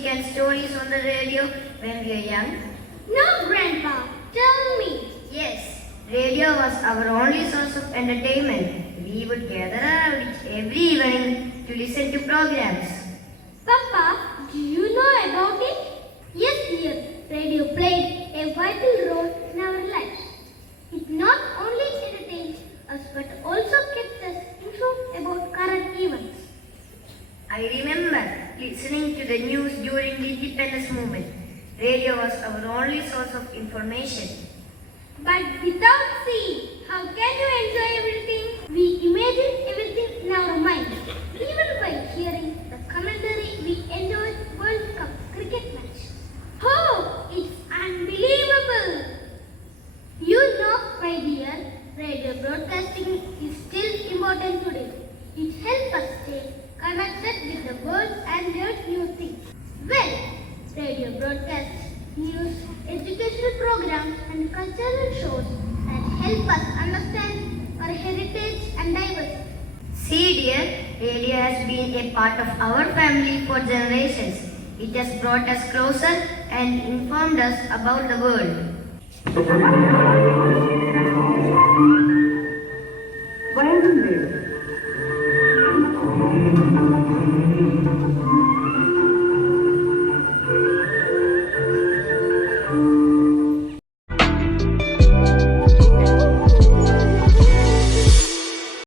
music and stories on the radio when we were young? No, Grandpa. Tell me. Yes, radio was our only source of entertainment. We would gather around it every evening to listen to programs. Papa, do you know about it? Yes, dear. Radio played a vital role in our lives. It not only entertained us but also kept us informed about current events. I remember listening to the news during the independence movement. Radio was our only source of information. But without seeing, how can you enjoy everything? We imagine everything in our mind. Even by hearing the commentary, we enjoyed World Cup cricket match. Oh, it's unbelievable! You know, my dear, radio broadcasting is still important today. It helps us stay connected with the world and learn new things. Well, radio broadcasts news, educational programs and cultural shows that help us understand our heritage and diversity. See dear, radio has been a part of our family for generations. It has brought us closer and informed us about the world.